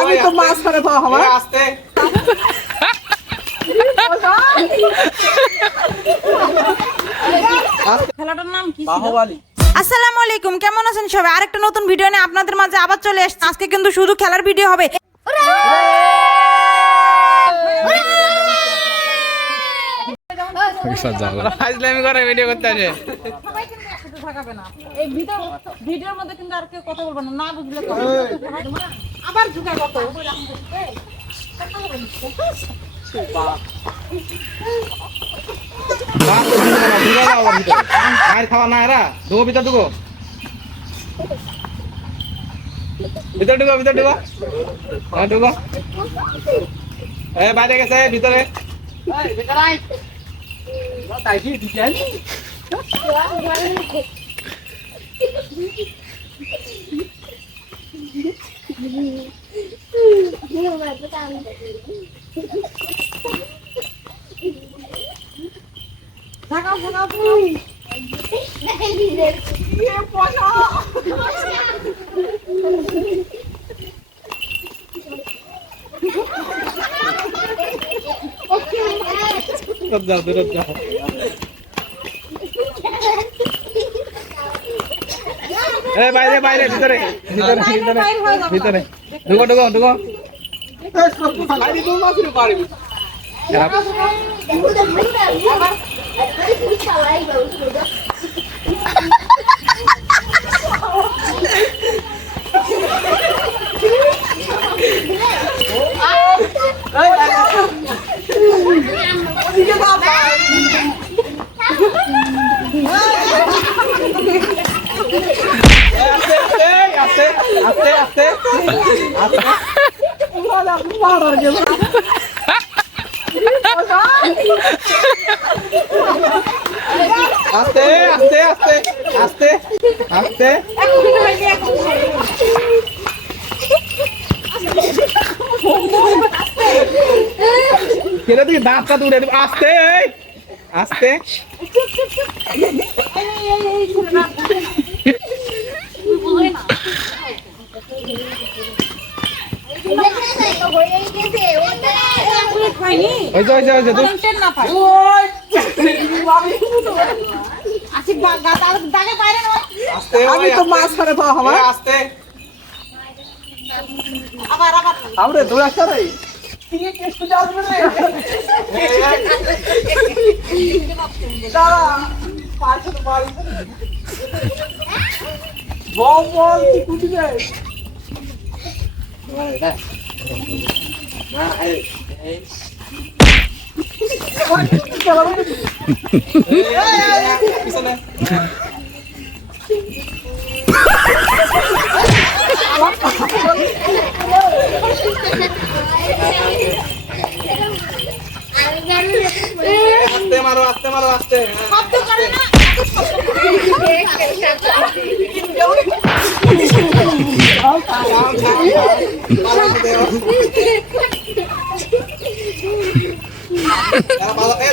আমি তো মাছ ধরে পাওয়া হবে আস্তে খেলাটার নাম কি ছিল? আসসালামু আলাইকুম, কেমন আছেন সবাই? আরেকটা নতুন ভিডিও নিয়ে আপনাদের মাঝে আবার চলে এসেছি। আজকে কিন্তু শুধু খেলার ভিডিও হবে। ভিডিও করতে আছে এই ভিডিওর মধ্যে কিন্তু আর কেউ কথা বলবে না, না বুঝলে আবার ঝুঁকা কত খাওয়া না এরা ঢুকো ভিতর ঢুকো ভিতর ঢুকো ভিতর ঢুকো হ্যাঁ ঢুকো বাইরে গেছে ভিতরে দূরে যাও বাইরে বাইরে ভিতরে ভিতরে ভিতরে ভিতরে ঢুকো ঢুকো ঢুকো আস্তে আস্তে আস্তে আস্তে আস্তে আস্তে আস্তে কেটে দিকে দাঁতটা তুলে দেবো আস্তে আস্তে আমি তো মাছ ধরে পাওয়া হবে আস্তে আবার দৌড় আসতে রে আস্তে মারো আস্তে মারো আস্তে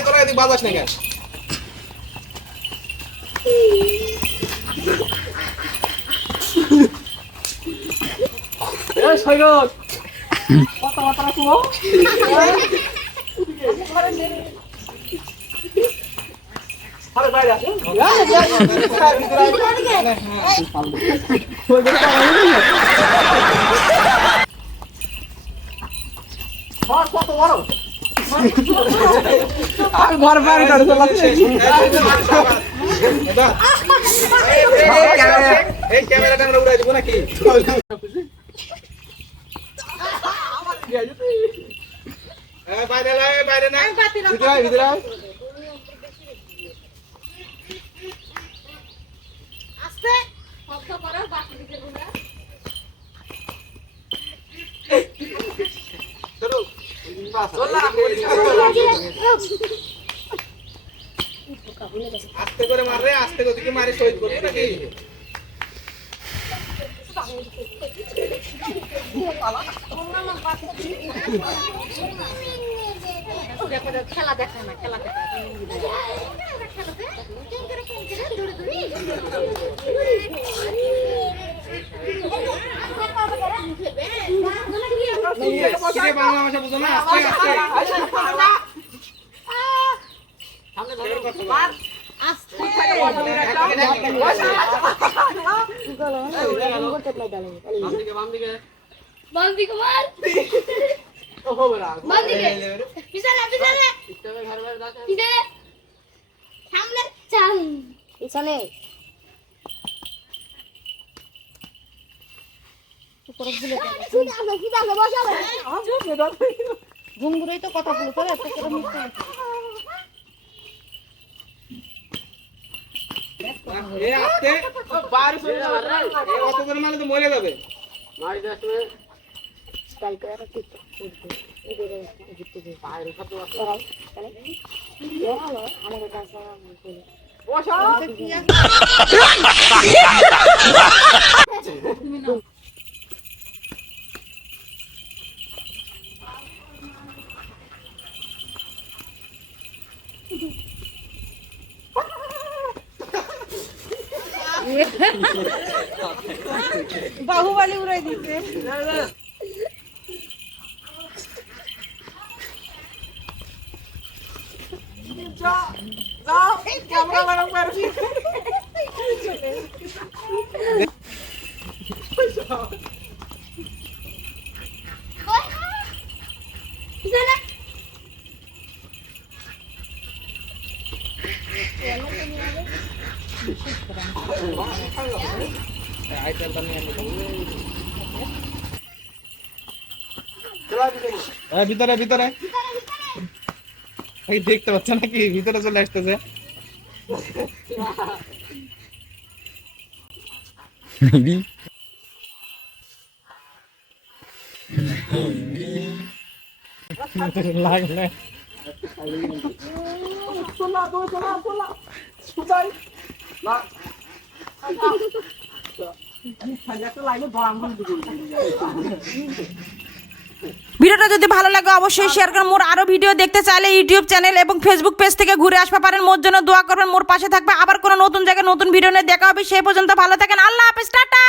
তোরা এদিকে বাজাস না কেন আমি ঘর বাইরে এই ক্যামেরাটা আমরা উড়াই দেবো নাকি বাইরে বাইরে না ভিতরে ভিতরে আস্তে শব্দ করো বাকি দিকে ঘুরে চলো আস্তে করে মাররে আস্তে ওদিকে মারি শহীদ করবি নাকি খেলা দেখে না খেলা দেখে আরে বাংলা ভাষা বুঝো না আস্তে আস্তে ঘুমঘুরেই তো কথা বলে তোরা এত করে মিথ্যা এ আস্তে বাইরে চলে যাবে এ অত করে মানে তো মরে যাবে মারি দাস তুমি স্টাইল করে রাখতে এদের জিততে দে বাইরে কত আছে তাহলে এরালো আমাদের কাছে বসা বাহুবলী উড়াই দিচ্ছে ভিতরে ভিতরে দেখতে পাচ্ছ নাকি ভিতরে চলে আসতেছে লাগলে ভিডিওটা যদি ভালো লাগে অবশ্যই শেয়ার করুন। মোর আরো ভিডিও দেখতে চাইলে ইউটিউব চ্যানেল এবং ফেসবুক পেজ থেকে ঘুরে আসতে পারেন। মোর জন্য দোয়া করবেন, মোর পাশে থাকবে। আবার কোনো নতুন জায়গায় নতুন ভিডিও নিয়ে দেখা হবে। সেই পর্যন্ত ভালো থাকেন। আল্লাহ হাফেজ, টাটা।